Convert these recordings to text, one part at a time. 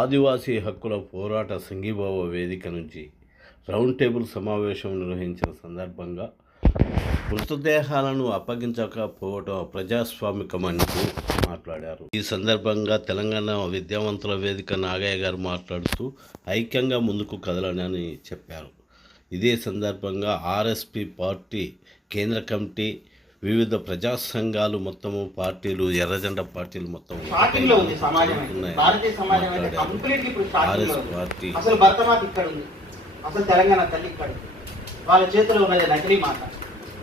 ఆదివాసీ హక్కుల పోరాట సంఘీభావ వేదిక నుంచి రౌండ్ టేబుల్ సమావేశం నిర్వహించిన సందర్భంగా మృతదేహాలను అప్పగించకపోవడం ప్రజాస్వామికమంటూ మాట్లాడారు. ఈ సందర్భంగా తెలంగాణ విద్యావంతుల వేదిక నాగయ్య గారు మాట్లాడుతూ ఐక్యంగా ముందుకు కదలనని చెప్పారు. ఇదే సందర్భంగా ఆర్ఎస్పి పార్టీ కేంద్ర కమిటీ, వివిధ ప్రజా సంఘాలు మొత్తము, పార్టీలు, ఎర్రజెండా పార్టీలు మొత్తం అసలు భరతమాత ఇక్కడ ఉంది, అసలు తెలంగాణ తల్లి ఇక్కడ ఉంది. వాళ్ళ చేతిలో ఉన్నది నకిలీ మాట,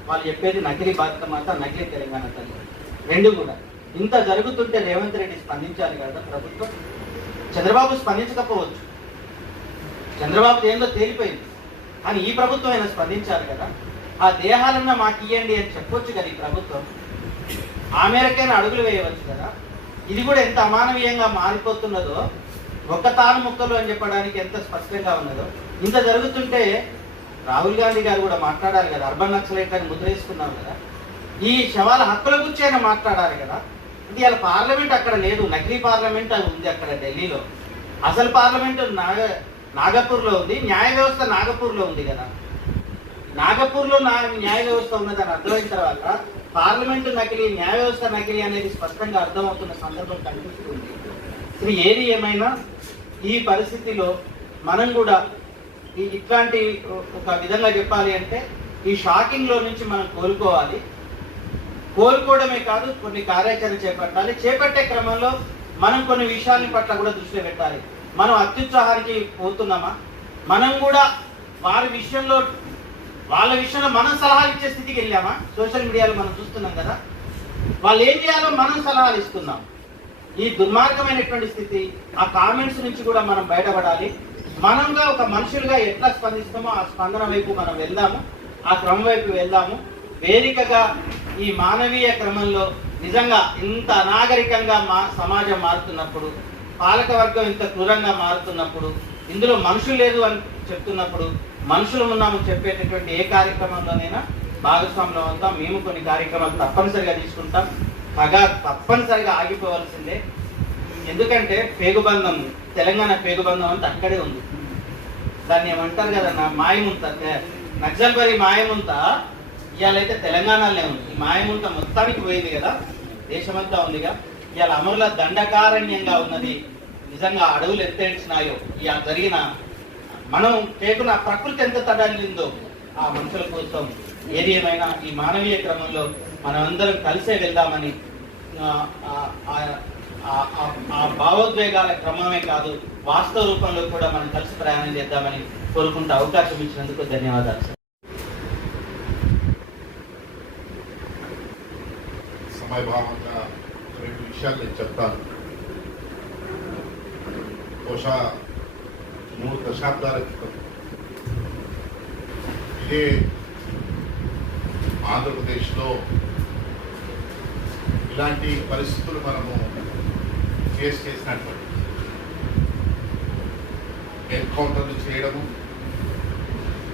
వాళ్ళు చెప్పేది నకిలీ భారతమాత, నకిలీ తెలంగాణ తల్లి రెండు కూడా. ఇంత జరుగుతుంటే రేవంత్ రెడ్డి స్పందించాలి కదా ప్రభుత్వం. చంద్రబాబు స్పందించకపోవచ్చు, చంద్రబాబు ఏందో తేలిపోయింది, కానీ ఈ ప్రభుత్వం అయినా స్పందించాలి కదా. ఆ దేహాలన్నా మాకు ఇవ్వండి అని చెప్పొచ్చు కదా ఈ ప్రభుత్వం. ఆ మేరకైనా అడుగులు వేయవచ్చు కదా. ఇది కూడా ఎంత అమానవీయంగా మారిపోతున్నదో, ఒక్క తాను ముక్కలు అని చెప్పడానికి ఎంత స్పష్టంగా ఉన్నదో. ఇంత జరుగుతుంటే రాహుల్ గాంధీ గారు కూడా మాట్లాడాలి కదా. అర్బన్ నక్సలైట్ అని ముద్ర వేసుకున్నాం కదా. ఈ శవాల హక్కుల గురించి అయినా మాట్లాడాలి కదా. ఇది ఇలా పార్లమెంట్ అక్కడ లేదు, నకిలీ పార్లమెంట్ అది ఉంది అక్కడ ఢిల్లీలో. అసలు పార్లమెంట్ నాగపూర్లో ఉంది, న్యాయ వ్యవస్థ నాగపూర్లో ఉంది కదా. నాగపూర్లో న్యాయ వ్యవస్థ ఉన్నదని అర్థమైన తర్వాత పార్లమెంటు నకిలీ, న్యాయ వ్యవస్థ నకిలీ అనేది స్పష్టంగా అర్థమవుతున్న సందర్భం కనిపిస్తుంది. ఇది ఏది ఏమైనా ఈ పరిస్థితిలో మనం కూడా ఇట్లాంటి ఒక విధంగా చెప్పాలి అంటే ఈ షాకింగ్లో నుంచి మనం కోలుకోవాలి. కోలుకోవడమే కాదు, కొన్ని కార్యాచరణ చేపట్టాలి. చేపట్టే క్రమంలో మనం కొన్ని విషయాల పట్ల కూడా దృష్టి పెట్టాలి. మనం అత్యుత్సాహానికి పోతున్నామా? మనం కూడా వాళ్ళ విషయంలో మనం సలహాలు ఇచ్చే స్థితికి వెళ్ళామా? సోషల్ మీడియాలో మనం చూస్తున్నాం కదా. వాళ్ళు ఏం చేయాలో మనం సలహాలు ఇస్తున్నాం. ఈ దుర్మార్గమైనటువంటి స్థితి, ఆ కామెంట్స్ నుంచి కూడా మనం బయటపడాలి. మనంగా ఒక మనుషులుగా ఎట్లా స్పందిస్తామో ఆ స్పందన వైపు మనం వెళ్దాము, ఆ క్రమం వైపు వెళ్దాము. వేదికగా ఈ మానవీయ క్రమంలో నిజంగా ఇంత అనాగరికంగా సమాజం మారుతున్నప్పుడు, పాలకవర్గం ఇంత క్రూరంగా మారుతున్నప్పుడు, ఇందులో మనుషులు లేదు అని చెప్తున్నప్పుడు, మనుషులు ఉన్నాము చెప్పేటటువంటి ఏ కార్యక్రమంలోనైనా భాగస్వామ్యం అవుతాం. మేము కొన్ని కార్యక్రమాలు తప్పనిసరిగా తీసుకుంటాం. పగా తప్పనిసరిగా ఆగిపోవాల్సిందే. ఎందుకంటే పేగుబంధం, తెలంగాణ పేగుబంధం అంతా అక్కడే ఉంది. దాన్ని ఏమంటారు కదా, మాయముంత, నక్సల్బరి మాయముంత ఇవాళైతే తెలంగాణలోనే ఉంది. ఈ మాయముంత మొత్తానికి పోయింది కదా, దేశమంతా ఉందిగా. ఇవాళ అమరుల దండకారణ్యంగా ఉన్నది. నిజంగా అడవులు ఎత్తేడ్చినాయో, ఇవాళ జరిగిన మనం కేకున్న ప్రకృతి ఎంత తడలిందో ఆ మనుషుల కోసం. ఏది ఏమైనా ఈ మానవీయ క్రమంలో మనం అందరం కలిసే వెళ్దామని, ఆ భావోద్వేగాల క్రమమే కాదు వాస్తవ రూపంలో కూడా మనం కలిసి ప్రయాణం చేద్దామని కోరుకుంటూ అవకాశం ఇచ్చినందుకు ధన్యవాదాలు సార్. సమయభావంగా రెండు విషయాలు నేను చెప్తాను. బహుశా 3 దశాబ్దాల క్రితం ఇదే ఆంధ్రప్రదేశ్లో ఇలాంటి పరిస్థితులు మనము ఫేస్ చేసినటువంటి ఎన్కౌంటర్లు చేయడము,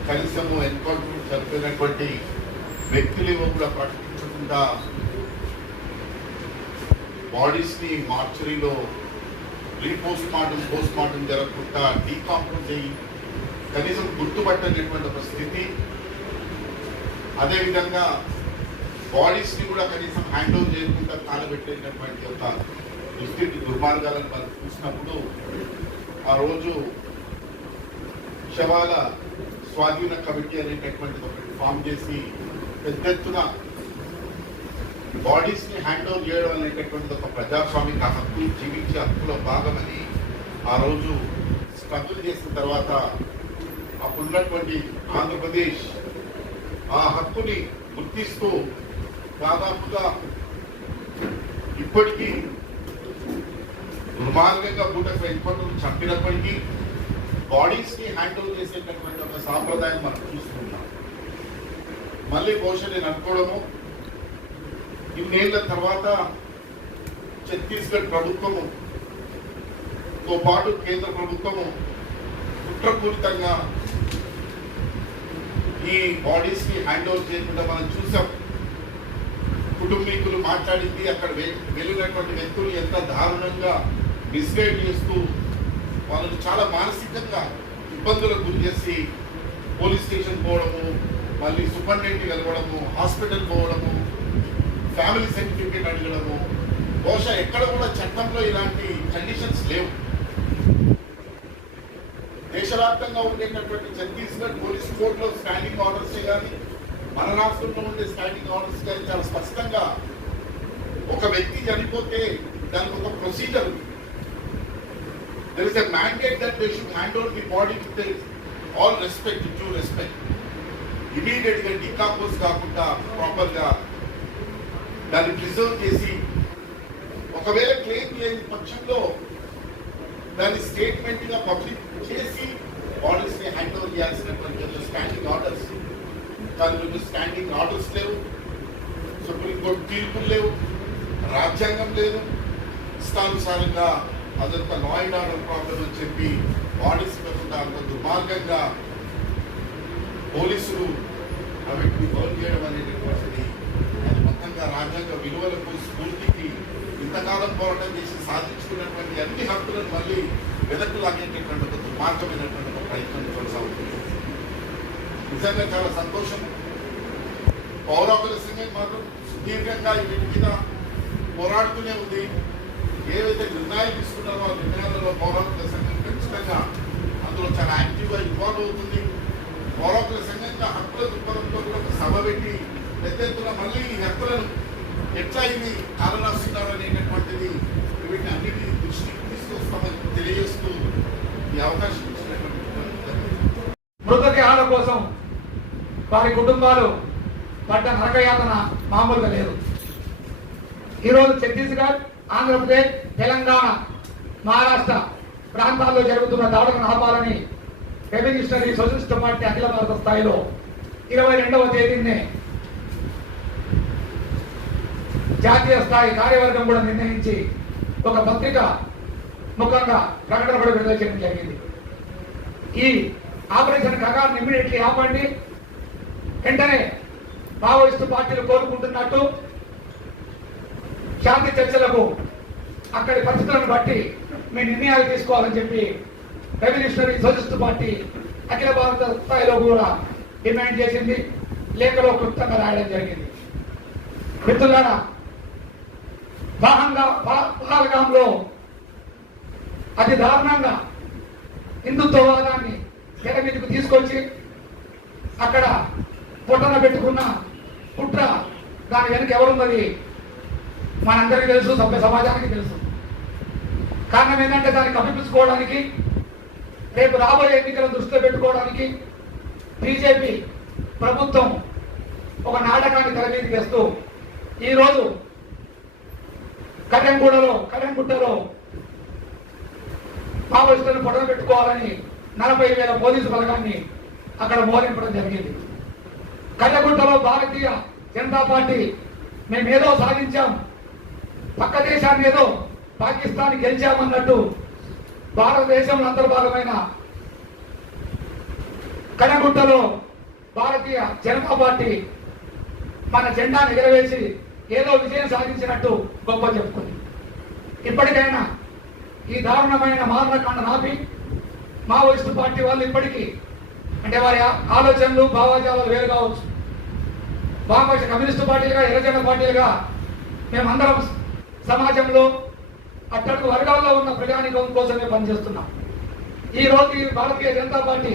కనీసము ఎన్కౌంటర్ జరిపినటువంటి వ్యక్తులు కూడా పట్టించకుండా బాడీస్ని మార్చరీలో పోస్ట్ మార్టం జరగకుండా డీకాంపోజ్ అయ్యి కనీసం గుర్తుపట్టేటటువంటి ఒక స్థితి. అదేవిధంగా బాడీస్ని కూడా కనీసం హ్యాండ్ ఓవర్ చేయకుండా కాలబెట్టేటటువంటి ఒక దుస్థితి, దుర్మార్గాలను మనం చూసినప్పుడు ఆ రోజు శవాల స్వాధీన కమిటీ అనేటటువంటిది ఒకటి ఫామ్ చేసి పెద్ద ఎత్తున బాడీస్ని హ్యాండ్ ఓవర్ చేయడం అనేటటువంటిది ఒక ప్రజాస్వామిక హక్కు, జీవించే హక్కులో భాగమని ఆ రోజు స్ట్రగుల్ చేసిన తర్వాత అప్పుడున్నటువంటి ఆంధ్రప్రదేశ్ ఆ హక్కుని గుర్తిస్తూ దాదాపుగా ఇప్పటికీ దుర్మార్గంగా బూటకు ఎన్కౌంటర్లు చంపినప్పటికీ బాడీస్ని హ్యాండ్ ఓవర్ చేసేటటువంటి ఒక సాంప్రదాయం మనం చూస్తున్నాం. మళ్ళీ బహుశా నేను అనుకోవడము, ఇన్నేళ్ల తర్వాత ఛత్తీస్గఢ్ ప్రభుత్వముతో పాటు కేంద్ర ప్రభుత్వము కుట్రపూరితంగా ఈ బాడీస్ ని హ్యాండ్ ఓవర్ చేయకుండా మనం చూసాం. కుటుంబీకులు మాట్లాడింది, అక్కడ వెళ్ళినటువంటి వ్యక్తులు ఎంత దారుణంగా మిస్గైడ్ చేస్తూ వాళ్ళని చాలా మానసికంగా ఇబ్బందులకు గురి చేసి పోలీస్ స్టేషన్ పోవడము, మళ్ళీ సూపరింటెండెంట్ కలవడము, హాస్పిటల్ పోవడము, ఫ్యామిలీ సర్టిఫికేట్ అడగడము. బహుశా ఎక్కడ కూడా చట్టంలో ఇలాంటి కండిషన్స్ లేవు. దేశవ్యాప్తంగా ఉండేటటువంటి ఛత్తీస్గఢ్ పోలీస్ కోర్టులో స్టాండింగ్ ఆర్డర్స్ కానీ మన రాష్ట్రంలో ఉండే స్టాండింగ్ ఆర్డర్స్ కానీ చాలా స్పష్టంగా ఒక వ్యక్తి చనిపోతే దానికి ఒక ప్రొసీజర్ ఉంది. There is a mandate that they should hand over the body with all respect, due respect. Immediate గా డీకంపోజ్ కాకుండా ప్రాపర్ గా దాన్ని ప్రిజర్వ్ చేసి, ఒకవేళ క్లెయిమ్ చేయని పక్షంలో దాన్ని స్టేట్మెంట్ గా పబ్లిక్ చేసి బాడీస్ ని హ్యాండ్ ఓవర్ చేయాల్సినటువంటి స్టాండింగ్ ఆర్డర్స్. దాని స్టాండింగ్ ఆర్డర్స్ లేవు, సుప్రీంకోర్టు తీర్పులు లేవు, రాజ్యాంగం లేదు. ఇష్టానుసారంగా అదంతా లా అండ్ ఆర్డర్ ప్రాబ్లం అని చెప్పి బాడీస్ కాకుండా అంత దుర్మార్గంగా పోలీసులు వీటిని ఫౌల్ చేయడం అనేటటువంటిది అది మొత్తంగా రాజ్యాంగ విలువలకు స్ఫూర్తికి ఇంతకాలం పోరాటం చేసి సాధించుకున్నటువంటి అన్ని హక్కులను మళ్ళీ వెనక్కు లాగేటటువంటి ఒక దుర్మార్గమైనటువంటి ఒక ప్రయత్నం కొనసాగుతుంది. నిజంగా చాలా సంతోషం. పౌర హక్కుల సంఘం మాత్రం సుదీర్ఘంగా వీటి మీద పోరాడుతూనే ఉంది. ఏవైతే నిర్ణయాలు తీసుకున్నారో ఆ నిర్ణయాలలో పౌర హక్కుల సంఘం ఖచ్చితంగా అందులో చాలా యాక్టివ్గా ఇన్వాల్వ్ అవుతుంది. పౌర హక్కుల సంఘంగా హక్కుల దృక్పథంతో కూడా ఒక సభ పెట్టి పెద్ద ఎత్తున మళ్ళీ ఈ హక్కులను ఎట్లా ఇది కాలరాస్తున్నారు అనేటటువంటిది వీటిని అన్నిటి దృష్టికి తీసుకొస్తామని తెలియజేస్తూ ఈ అవకాశం ఇచ్చినటువంటి మృతదేహాల కోసం వారి కుటుంబాలు పడ్డ నరకయాతన మామూలుగా లేదు. ఈరోజు ఛత్తీస్గఢ్, ఆంధ్రప్రదేశ్, తెలంగాణ, మహారాష్ట్ర ప్రాంతాల్లో జరుగుతున్న దాడులను ఆపాలని రెవల్యూషనరీ సోషలిస్ట్ పార్టీ అఖిల భారత స్థాయిలో 22వ తేదీనే జాతీయ స్థాయి కార్యవర్గం కూడా నిర్ణయించి ఒక పత్రిక ముఖంగా ప్రకటన కూడా విడుదల చేయడం జరిగింది. ఈ ఆపరేషన్ కగార్ని ఇమ్మీడియట్లీ ఆపండి, వెంటనే మావోయిస్టు పార్టీలు కోరుకుంటున్నట్టు శాంతి చర్చలకు అక్కడి పరిస్థితులను బట్టి మీ నిర్ణయాలు తీసుకోవాలని చెప్పి రెవల్యూషనరీ సోషలిస్ట్ పార్టీ అఖిల భారత స్థాయిలో కూడా డిమాండ్ చేసింది. లేఖలో క్లుప్తంగా రాయడం జరిగింది. మిత్రులారా, పహల్గాంలో అతి దారుణంగా హిందుత్వవాదాన్ని తెర మీదకు తీసుకొచ్చి అక్కడ పొట్టన పెట్టుకున్న కుట్ర, దాని వెనుక ఎవరున్నది మనందరికీ తెలుసు, సభ్య సమాజానికి తెలుసు. కారణం ఏంటంటే దాన్ని కప్పిపుచ్చుకోవడానికి, రేపు రాబోయే ఎన్నికలను దృష్టిలో పెట్టుకోవడానికి బీజేపీ ప్రభుత్వం ఒక నాటకాన్ని తెర మీదకి తెస్తూ ఈరోజు కళ్యాణ్గుట్టలో మావోయిస్టులను పొట్టన పెట్టుకోవాలని 40,000 పోలీసు బలగాన్ని అక్కడ మోహరించడం జరిగింది. కళ్యాణ్గుట్టలో భారతీయ జనతా పార్టీ మేమేదో సాధించాం, పక్క దేశాన్ని ఏదో పాకిస్తాన్ గెలిచామన్నట్టు భారతదేశంలో అంతర్భాగమైన కళ్యాణ్గుట్టలో భారతీయ జనతా పార్టీ మన జెండాను ఎగరవేసి ఏదో విజయం సాధించినట్టు గొప్ప చెప్పుకుంది. ఇప్పటికైనా ఈ దారుణమైన మారణకాండ ఆపి మావోయిస్టు పార్టీ వాళ్ళు ఇప్పటికీ, అంటే వారి ఆలోచనలు భావాజాలాలు వేరు కావచ్చు, వామపక్ష కమ్యూనిస్టు పార్టీలుగా, ఎర్రజెండా పార్టీలుగా మేమందరం సమాజంలో అట్టడుగు వర్గాల్లో ఉన్న ప్రజానికం కోసమే పనిచేస్తున్నాం. ఈ రోజు ఈ భారతీయ జనతా పార్టీ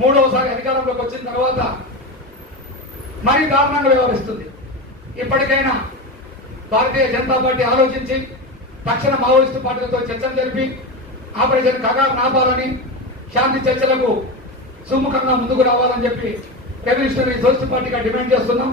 3వసారి అధికారంలోకి వచ్చిన తర్వాత మరీ దారుణంగా వ్యవహరిస్తుంది. ఇప్పటికైనా భారతీయ జనతా పార్టీ ఆలోచించి తక్షణ మావోయిస్టు పార్టీలతో చర్చలు జరిపి ఆపరేషన్ కగార్ ఆపాలని, శాంతి చర్చలకు సుముఖంగా ముందుకు రావాలని చెప్పి రెవల్యూషనరీ సోషలిస్ట్ పార్టీగా డిమాండ్ చేస్తున్నాం.